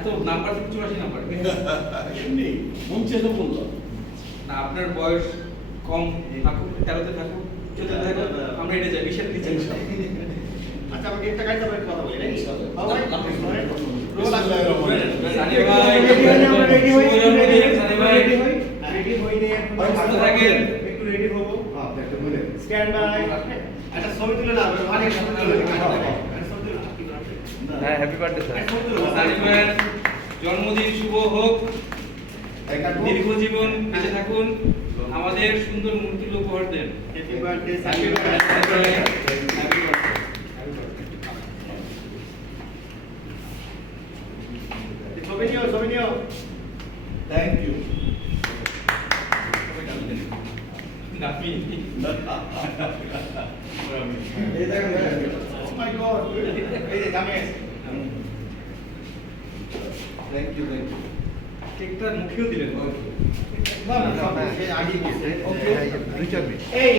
এত number 84 number এমনি মন চেয়ে তো বললাম। না আপনার বয়স কম থাকুক 13তে থাকুক 14তে থাকুক আমরা এটা যাই 20 নিচে আচ্ছা আমরা একটা কাজ করে কথা বলি নাকি রোল আসলে সানি ভাই রেডি হইলে ভালো থাকেন একটু রেডি হবো একটা বলে স্ট্যান্ড বাই একটা ছবি তুলে না ভালো ছবি তুলে হ্যাঁ হ্যাপি বার্থডে স্যার। সানি ভাইয়ের জন্মদিন শুভ হোক দীর্ঘ জীবন বেঁচে থাকুন আমাদের সুন্দর মূর্তি উপহার দেন হ্যাপি বার্থডে হ্যাপি বার্থডে ছবি নিও থ্যাংক ইউ। নাপি এই দেখেন ও মাই গড এই যে জামেশ থ্যাংক ইউ থ্যাংক ইউ। কেকটা মুখেও দিলেন না না সে আগে গেছে দুই চার মিনিট। এই